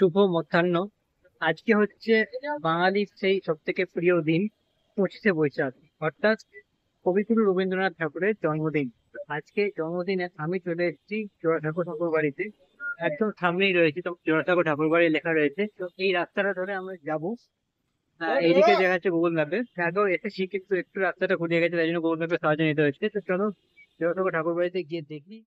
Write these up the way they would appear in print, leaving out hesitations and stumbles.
শুভ মধ্যাহ্ন। আজকে হচ্ছে বাঙালির সেই সব থেকে প্রিয় দিন, 25শে বৈশাখ, অর্থাৎ কবিগুরু রবীন্দ্রনাথ ঠাকুরের জন্মদিন। আজকে জন্মদিনে আমি চলে এসেছি জোড়াসাঁকো ঠাকুর বাড়িতে। একদম সামনেই রয়েছে, তো জোড়াসাঁকো ঠাকুর বাড়ি লেখা রয়েছে। তো এই রাস্তাটা ধরে আমরা যাবো। এইদিকে দেখা যাচ্ছে গুগল ম্যাপে, আগেও এসেছি কিন্তু একটু রাস্তাটা ঘুরিয়ে গেছে, তাই জন্য গুগল ম্যাপে সাহায্য নিতে হচ্ছে। তো চলো জোড়াসাঁকো ঠাকুর বাড়িতে গিয়ে দেখি।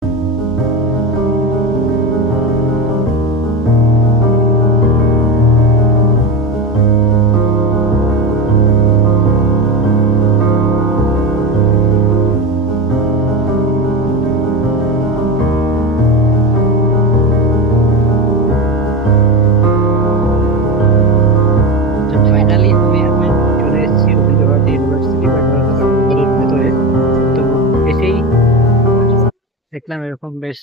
ফাইনালি আমি এখন চলে এসেছি রবীন্দ্রভারতী ইউনিভার্সিটি বা জোড়াসাঁকো ঠাকুর বাড়ির ভেতরে। তো এসেই দেখলাম এরকম বেশ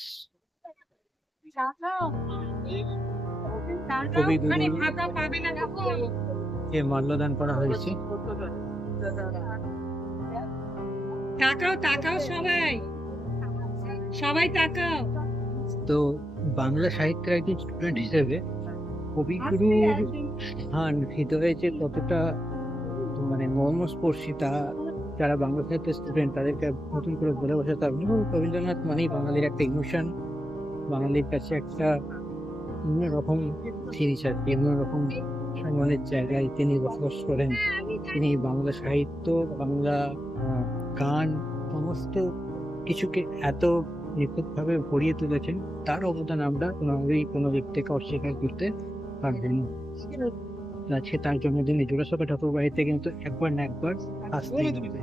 কবিগুরুকে মাল্যদান করা হয়েছে। তাকাও তাকাও সবাই, সবাই তাকাও। তো বাংলা সাহিত্যের একজন স্টুডেন্ট হিসেবে কবিগুরুর স্থান হৃদয়ে যে কতটা মর্মস্পর্শী, তা যারা বাংলা সাহিত্যের স্টুডেন্ট তাদেরকে নতুন করে বলে বসাতে হবে না। রবীন্দ্রনাথ মানেই বাঙালির একটা ইমোশন, বাঙালির কাছে একটা অন্যরকম জিনিস আর কি, অন্যরকম সম্মানের জায়গায় তিনি বসবাস করেন। তিনি বাংলা সাহিত্য, বাংলা গান, সমস্ত কিছুকে এত নিখুঁতভাবে ভরিয়ে তুলেছেন। তার অবদান আমরা কোনোভাবেই কোনো দিক থেকে অস্বীকার করতে পারবো না। আজকে তার জন্মদিনে জোড়াসাঁকো ঠাকুর বাড়িতে কিন্তু একবার না একবার আসতেই হবে।